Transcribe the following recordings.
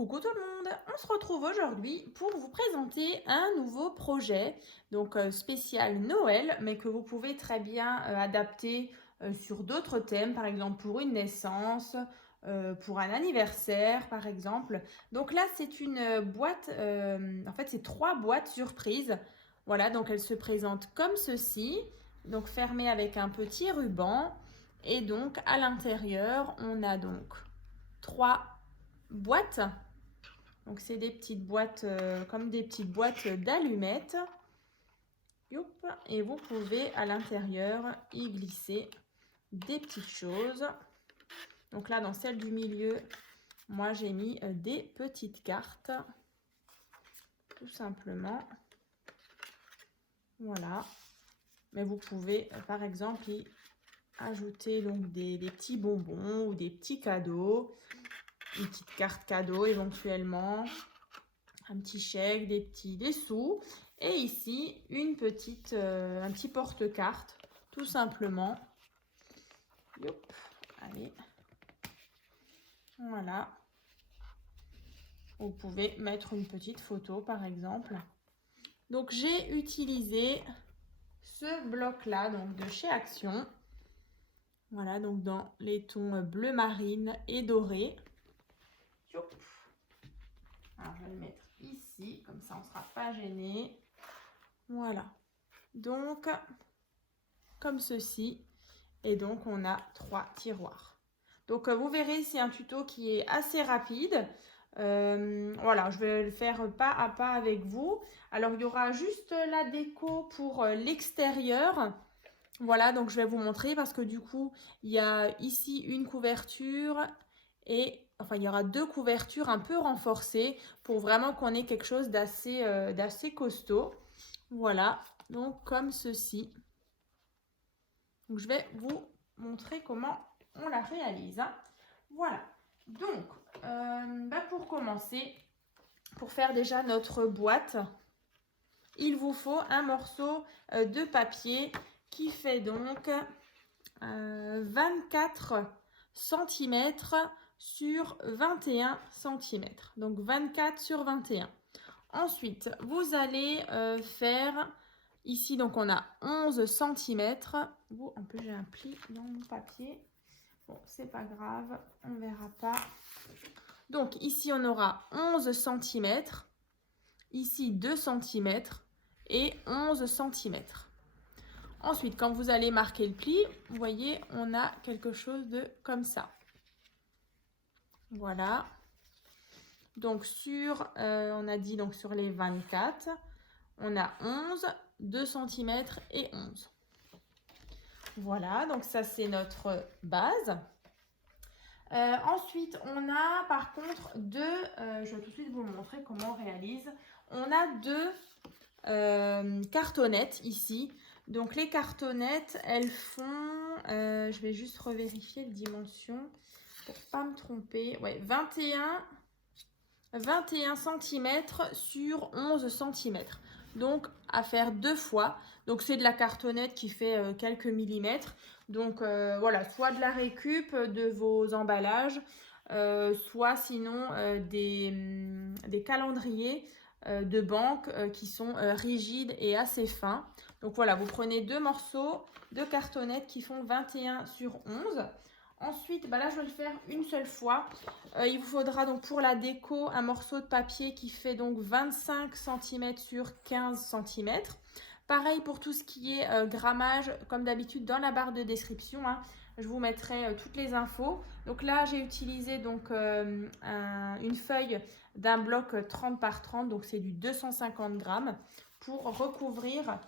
Coucou tout le monde, on se retrouve aujourd'hui pour vous présenter un nouveau projet, donc spécial Noël, mais que vous pouvez très bien adapter sur d'autres thèmes, par exemple pour une naissance, pour un anniversaire par exemple. Donc là c'est une boîte, en fait c'est 3 boîtes surprises. Voilà, donc elles se présentent comme ceci, donc fermées avec un petit ruban. Et donc à l'intérieur on a donc 3 boîtes. Donc c'est des petites boîtes comme des petites boîtes d'allumettes. Youp. Et vous pouvez à l'intérieur y glisser des petites choses. Donc là dans celle du milieu, moi j'ai mis des petites cartes. Tout simplement. Voilà. Mais vous pouvez par exemple y ajouter donc des petits bonbons ou des petits cadeaux. Une petite carte cadeau éventuellement. Un petit chèque, des sous. Et ici, un petit porte-carte, tout simplement. Youp. Allez. Voilà. Vous pouvez mettre une petite photo, par exemple. Donc, j'ai utilisé ce bloc-là, donc de chez Action. Voilà, donc dans les tons bleu marine et doré. Youp. Alors, je vais le mettre ici, comme ça on ne sera pas gêné. Voilà. Donc, comme ceci. Et donc, on a 3 tiroirs. Donc, vous verrez, c'est un tuto qui est assez rapide. Voilà, je vais le faire pas à pas avec vous. Alors, il y aura juste la déco pour l'extérieur. Voilà, donc je vais vous montrer parce que du coup, il y a ici une couverture et enfin, il y aura 2 couvertures un peu renforcées pour vraiment qu'on ait quelque chose d'assez costaud. Voilà, donc comme ceci. Donc, je vais vous montrer comment on la réalise. Voilà. Donc, pour commencer, pour faire déjà notre boîte, il vous faut un morceau de papier qui fait donc 24 cm sur 21 cm. Donc 24 sur 21. Ensuite, vous allez faire ici, donc on a 11 cm. En plus, j'ai un pli dans mon papier. Bon, c'est pas grave, on verra pas. Donc ici, on aura 11 cm. Ici, 2 cm et 11 cm. Ensuite, quand vous allez marquer le pli, vous voyez, on a quelque chose de comme ça. Voilà. Donc on a dit donc sur les 24, on a 11, 2 cm et 11. Voilà, donc ça c'est notre base. Ensuite, on a par contre je vais tout de suite vous montrer comment on réalise. On a 2 cartonnettes ici. Donc les cartonnettes, elles font, je vais juste revérifier les dimensions pour ne pas me tromper. Ouais, 21 cm sur 11 cm. Donc à faire 2 fois. Donc c'est de la cartonnette qui fait quelques millimètres. Donc voilà, soit de la récup de vos emballages, soit sinon des calendriers de banque qui sont rigides et assez fins. Donc voilà, vous prenez 2 morceaux de cartonnette qui font 21 sur 11. Ensuite, là, je vais le faire une seule fois. Il vous faudra donc pour la déco un morceau de papier qui fait donc 25 cm sur 15 cm. Pareil pour tout ce qui est grammage, comme d'habitude dans la barre de description. Je vous mettrai toutes les infos. Donc là, j'ai utilisé donc une feuille d'un bloc 30 par 30, donc c'est du 250 grammes pour recouvrir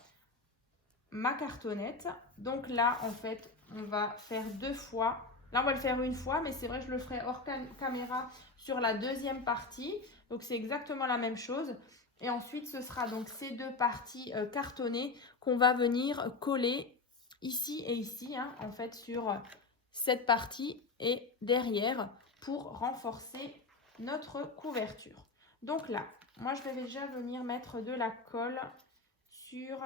ma cartonnette. Donc là, en fait, on va faire 2 fois. Là, on va le faire une fois, mais c'est vrai que je le ferai hors caméra sur la deuxième partie. Donc, c'est exactement la même chose. Et ensuite, ce sera donc ces 2 parties cartonnées qu'on va venir coller ici et ici, en fait, sur cette partie et derrière pour renforcer notre couverture. Donc là, moi, je vais déjà venir mettre de la colle sur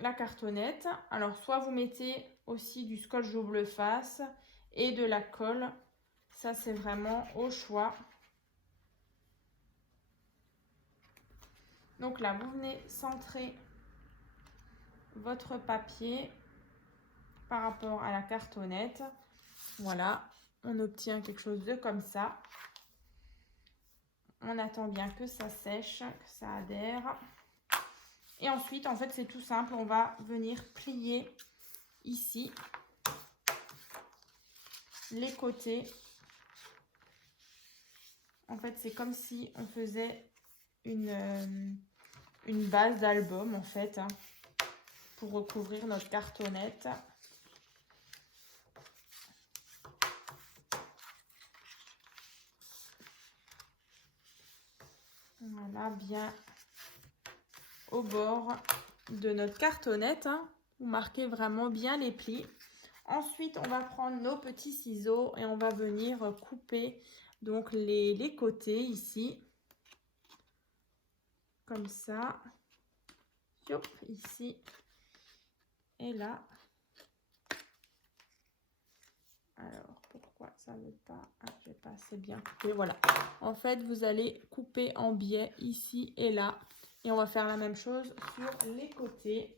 la cartonnette. Alors, soit vous mettez aussi du scotch double face et de la colle Ça, c'est vraiment au choix. Donc là, vous venez centrer votre papier par rapport à la cartonnette. Voilà, on obtient quelque chose de comme ça. On attend bien que ça sèche, que ça adhère. Et ensuite, en fait, c'est tout simple. On va venir plier ici les côtés. En fait, c'est comme si on faisait une base d'album, en fait, hein, pour recouvrir notre cartonnette. Voilà, bien au bord de notre cartonnette, hein. Vous marquez vraiment bien les plis. Ensuite, on va prendre nos petits ciseaux et on va venir couper donc les côtés ici. Comme ça. Hop, ici et là. Alors, pourquoi ça ne veut pas... Ah, j'ai pas assez bien coupé. Voilà. En fait, vous allez couper en biais ici et là. Et on va faire la même chose sur les côtés.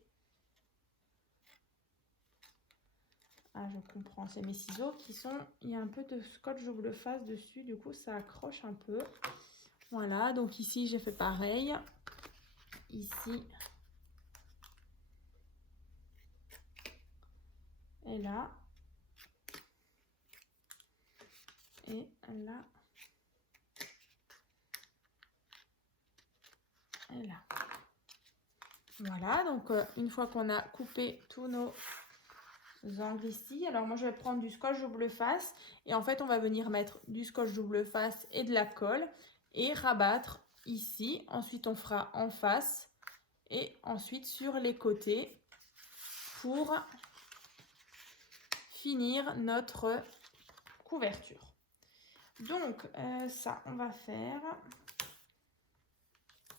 Ah, je comprends. C'est mes ciseaux qui sont... Il y a un peu de scotch double face dessus. Du coup, ça accroche un peu. Voilà. Donc ici, j'ai fait pareil. Ici. Et là. Et là. Et là. Voilà, donc une fois qu'on a coupé tous nos angles ici, alors moi je vais prendre du scotch double face et en fait on va venir mettre du scotch double face et de la colle et rabattre ici. Ensuite on fera en face et ensuite sur les côtés pour finir notre couverture. Donc ça on va faire.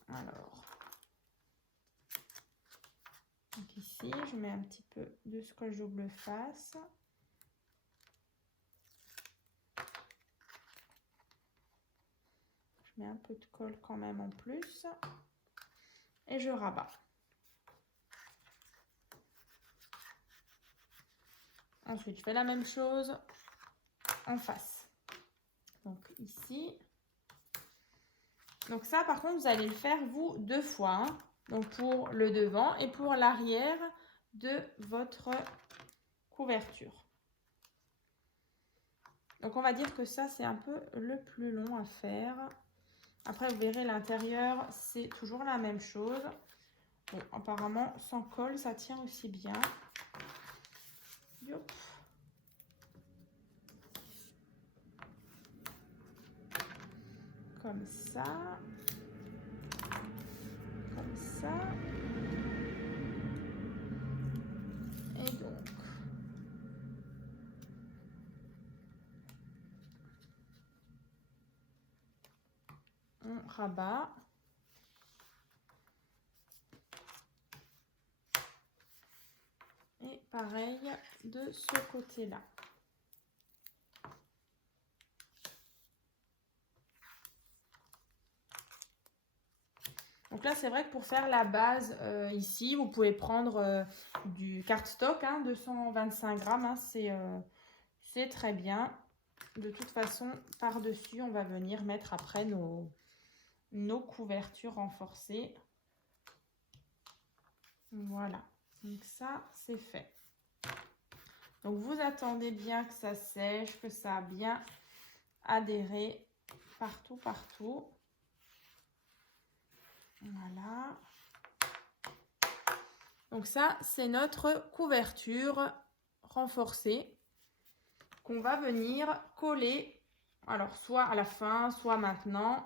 Alors. Donc ici, je mets un petit peu de scotch double face. Je mets un peu de colle quand même en plus. Et je rabats. Ensuite, je fais la même chose en face. Donc ici. Donc ça, par contre, vous allez le faire, vous, 2 fois. Hein. Donc pour le devant et pour l'arrière de votre couverture. Donc on va dire que ça, c'est un peu le plus long à faire. Après, vous verrez, l'intérieur, c'est toujours la même chose. Bon, apparemment, sans colle, ça tient aussi bien. Yop. Comme ça. Comme ça. Et donc, on rabat. Et pareil de ce côté-là. Donc là, c'est vrai que pour faire la base ici, vous pouvez prendre du cardstock, hein, 225 grammes, hein, c'est très bien. De toute façon, par-dessus, on va venir mettre après nos couvertures renforcées. Voilà, donc ça, c'est fait. Donc, vous attendez bien que ça sèche, que ça a bien adhéré partout, partout. Voilà. Donc ça, c'est notre couverture renforcée qu'on va venir coller, alors soit à la fin, soit maintenant,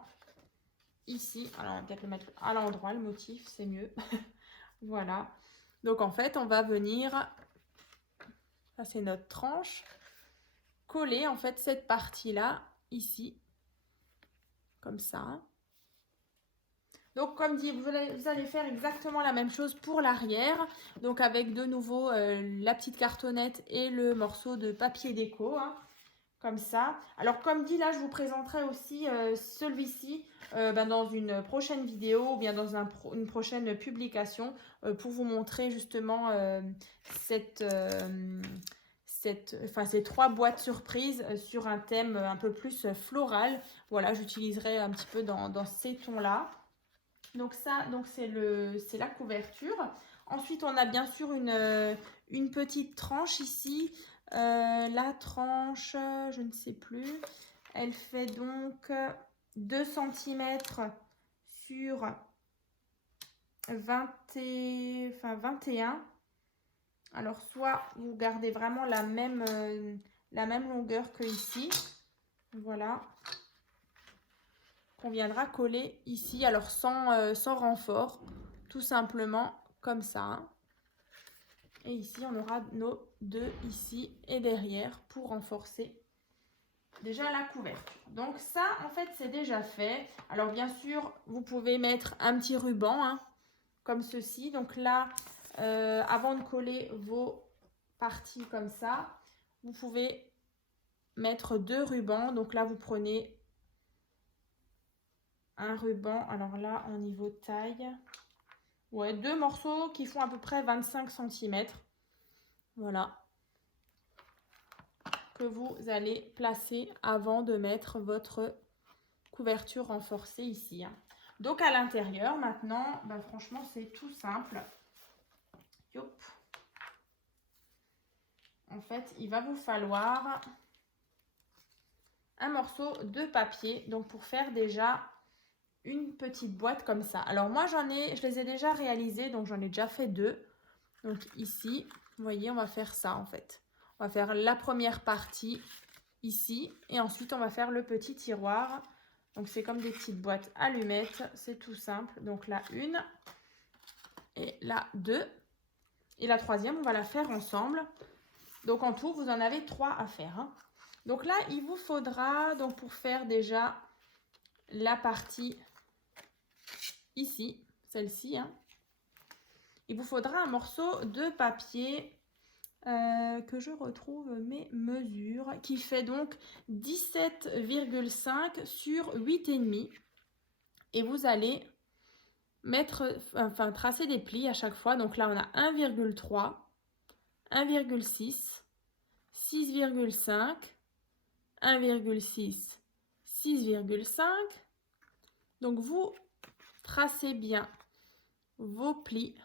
ici. Alors, on va peut-être le mettre à l'endroit, le motif, c'est mieux. Voilà. Donc, en fait, on va venir, ça c'est notre tranche, coller en fait cette partie-là, ici, comme ça. Donc, comme dit, vous allez faire exactement la même chose pour l'arrière. Donc, avec de nouveau la petite cartonnette et le morceau de papier déco. Hein. comme ça. Alors comme dit là, je vous présenterai aussi celui-ci dans une prochaine vidéo ou bien dans une prochaine publication pour vous montrer justement ces 3 boîtes surprises sur un thème un peu plus floral. Voilà, j'utiliserai un petit peu dans ces tons-là. Donc ça, c'est la couverture. Ensuite, on a bien sûr une petite tranche ici. La tranche, je ne sais plus, elle fait donc 2 cm sur 21. Alors, soit vous gardez vraiment la même longueur que ici. Voilà. Qu'on viendra coller ici. Alors, sans renfort. Tout simplement comme ça. Et ici, on aura nos 2 ici et derrière pour renforcer déjà la couverture. Donc ça, en fait, c'est déjà fait. Alors, bien sûr, vous pouvez mettre un petit ruban, comme ceci. Donc là, avant de coller vos parties comme ça, vous pouvez mettre 2 rubans. Donc là, vous prenez un ruban. Alors là, en niveau taille, ouais, 2 morceaux qui font à peu près 25 cm. Voilà. Que vous allez placer avant de mettre votre couverture renforcée ici. Donc à l'intérieur, maintenant, franchement, c'est tout simple. Yop. En fait, il va vous falloir un morceau de papier, donc pour faire déjà une petite boîte comme ça. Alors moi, je les ai déjà réalisés, donc j'en ai déjà fait 2. Donc ici, vous voyez, on va faire ça en fait. On va faire la première partie ici et ensuite on va faire le petit tiroir. Donc c'est comme des petites boîtes allumettes, c'est tout simple. Donc la 1 et la 2 et la 3e, on va la faire ensemble. Donc en tout, vous en avez 3 à faire. Donc là, il vous faudra, donc pour faire déjà la partie ici, celle-ci, il vous faudra un morceau de papier que je retrouve mes mesures, qui fait donc 17,5 sur 8,5. Et vous allez tracer des plis à chaque fois. Donc là, on a 1,3, 1,6, 6,5, 1,6, 6,5. Donc vous tracez bien vos plis.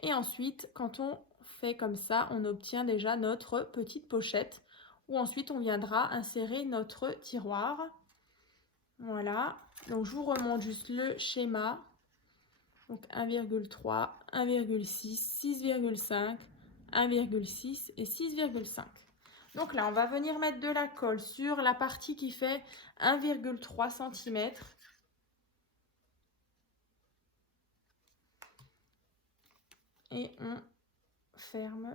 Et ensuite, quand on fait comme ça, on obtient déjà notre petite pochette où ensuite on viendra insérer notre tiroir. Voilà, donc je vous remonte juste le schéma. Donc 1,3, 1,6, 6,5, 1,6 et 6,5. Donc là, on va venir mettre de la colle sur la partie qui fait 1,3 cm. Et on ferme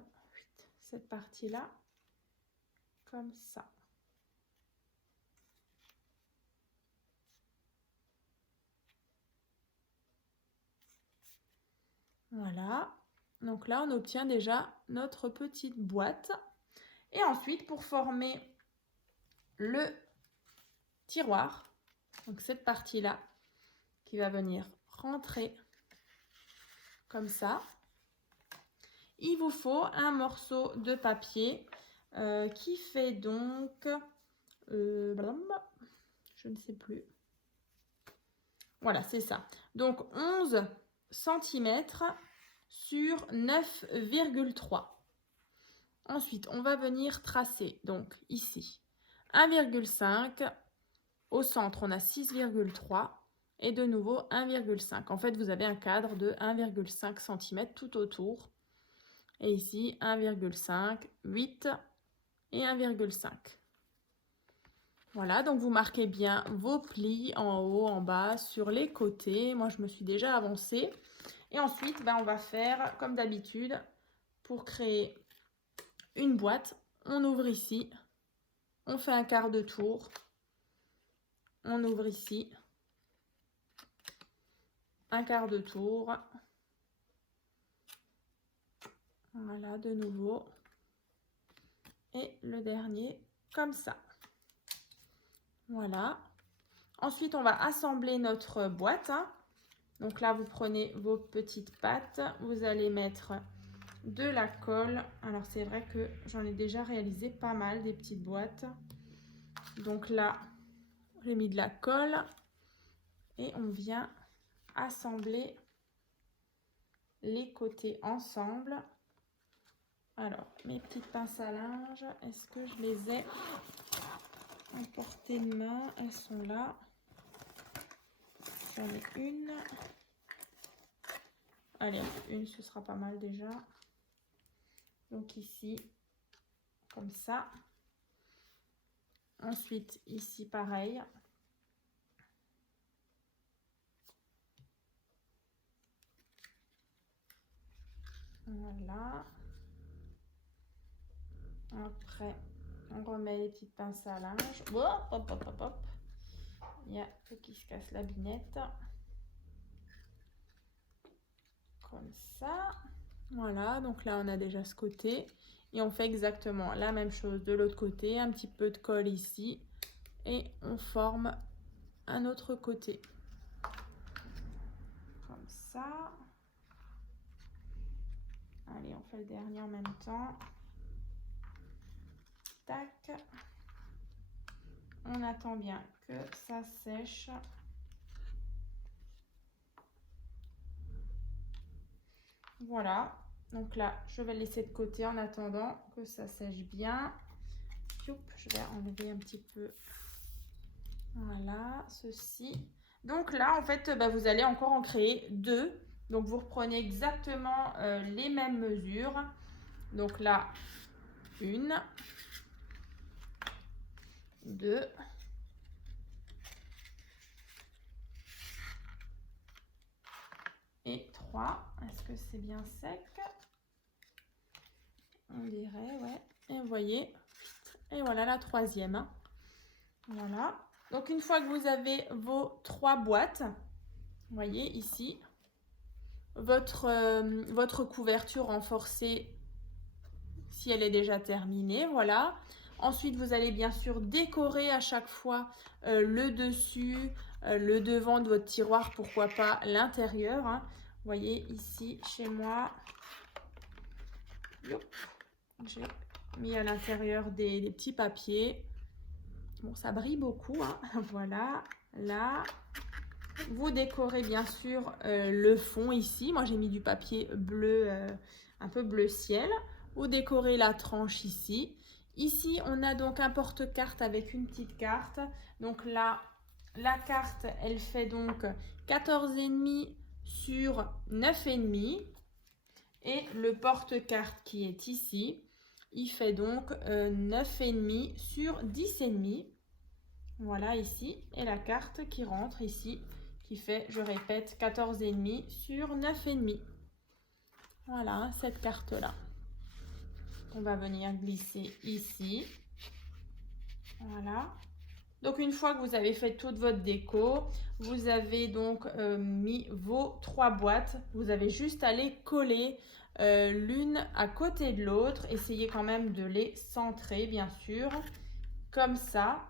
cette partie-là comme ça. Voilà. Donc là, on obtient déjà notre petite boîte. Et ensuite, pour former le tiroir, donc cette partie-là qui va venir rentrer comme ça, il vous faut un morceau de papier qui fait donc, je ne sais plus, voilà, c'est ça. Donc 11 cm sur 9,3. Ensuite, on va venir tracer, donc ici, 1,5. Au centre, on a 6,3 et de nouveau 1,5. En fait, vous avez un cadre de 1,5 cm tout autour. Et ici, 1,5, 8 et 1,5. Voilà, donc vous marquez bien vos plis en haut, en bas, sur les côtés. Moi, je me suis déjà avancée. Et ensuite, on va faire comme d'habitude pour créer une boîte. On ouvre ici, on fait un quart de tour, on ouvre ici, un quart de tour. Voilà, de nouveau. Et le dernier, comme ça. Voilà. Ensuite, on va assembler notre boîte. Donc là, vous prenez vos petites pattes, vous allez mettre de la colle. Alors, c'est vrai que j'en ai déjà réalisé pas mal, des petites boîtes. Donc là, j'ai mis de la colle et on vient assembler les côtés ensemble. Alors, mes petites pinces à linge, est-ce que je les ai à portée de main? Elles sont là. J'en ai une. Allez, une, ce sera pas mal déjà. Donc ici, comme ça. Ensuite, ici, pareil. Voilà. Après, on remet les petites pinces à linge. Hop, hop, hop, hop, hop. Il y a tout qui se casse la binette. Comme ça. Voilà, donc là, on a déjà ce côté. Et on fait exactement la même chose de l'autre côté. Un petit peu de colle ici. Et on forme un autre côté. Comme ça. Allez, on fait le dernier en même temps. Tac. On attend bien que ça sèche. Voilà. Donc là, je vais le laisser de côté en attendant que ça sèche bien. Youp, je vais enlever un petit peu. Voilà, ceci. Donc là, en fait, vous allez encore en créer deux. Donc, vous reprenez exactement les mêmes mesures. Donc là, une, deux, et 3. Est-ce que c'est bien sec? On dirait, ouais. Et vous voyez, et voilà la troisième. Voilà. Donc, une fois que vous avez vos 3 boîtes, vous voyez ici, votre couverture renforcée, si elle est déjà terminée, voilà. Ensuite, vous allez bien sûr décorer à chaque fois le dessus, le devant de votre tiroir, pourquoi pas l'intérieur. Vous voyez ici, chez moi, j'ai mis à l'intérieur des petits papiers. Bon, ça brille beaucoup, Voilà, là. Vous décorez bien sûr le fond ici. Moi, j'ai mis du papier bleu, un peu bleu ciel. Vous décorez la tranche ici. Ici, on a donc un porte-carte avec une petite carte. Donc là, la carte, elle fait donc 14,5 sur 9,5. Et le porte-carte qui est ici, il fait donc 9,5 sur 10,5. Voilà ici. Et la carte qui rentre ici, qui fait, je répète, 14,5 sur 9,5. Voilà, cette carte-là. On va venir glisser ici. Voilà. Donc, une fois que vous avez fait toute votre déco, vous avez donc mis vos 3 boîtes. Vous avez juste à les coller l'une à côté de l'autre. Essayez quand même de les centrer, bien sûr, comme ça.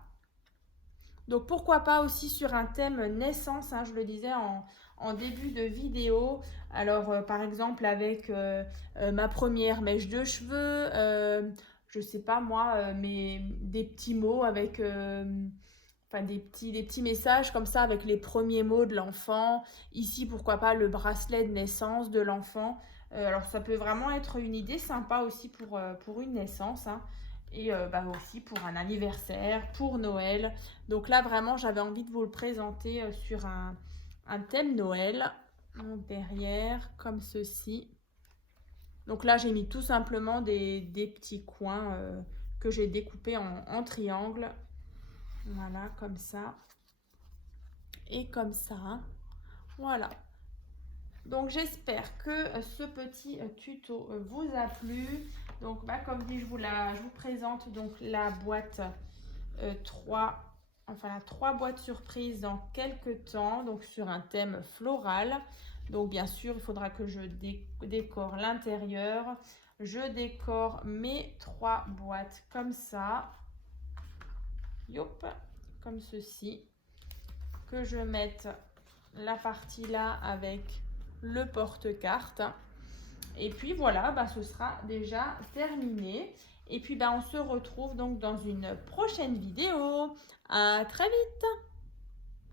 Donc, pourquoi pas aussi sur un thème naissance, je le disais en début de vidéo. Alors, par exemple, avec ma première mèche de cheveux, je sais pas moi, des petits mots avec... des petits messages comme ça avec les premiers mots de l'enfant. Ici, pourquoi pas le bracelet de naissance de l'enfant. Alors, ça peut vraiment être une idée sympa aussi pour une naissance. Et aussi pour un anniversaire, pour Noël. Donc là, vraiment, j'avais envie de vous le présenter sur un thème Noël. Donc derrière, comme ceci. Donc là, j'ai mis tout simplement des petits coins que j'ai découpés en triangle. Voilà, comme ça. Et comme ça. Voilà. Donc, j'espère que ce petit tuto vous a plu. Donc, comme dit, je vous présente donc la boîte 3 boîtes surprises dans quelques temps. Donc, sur un thème floral. Donc, bien sûr, il faudra que je décore l'intérieur. Je décore mes 3 boîtes comme ça. Yop, comme ceci. Que je mette la partie là avec le porte-carte. Et puis voilà, bah, ce sera déjà terminé. Et puis bah, on se retrouve donc dans une prochaine vidéo. À très vite!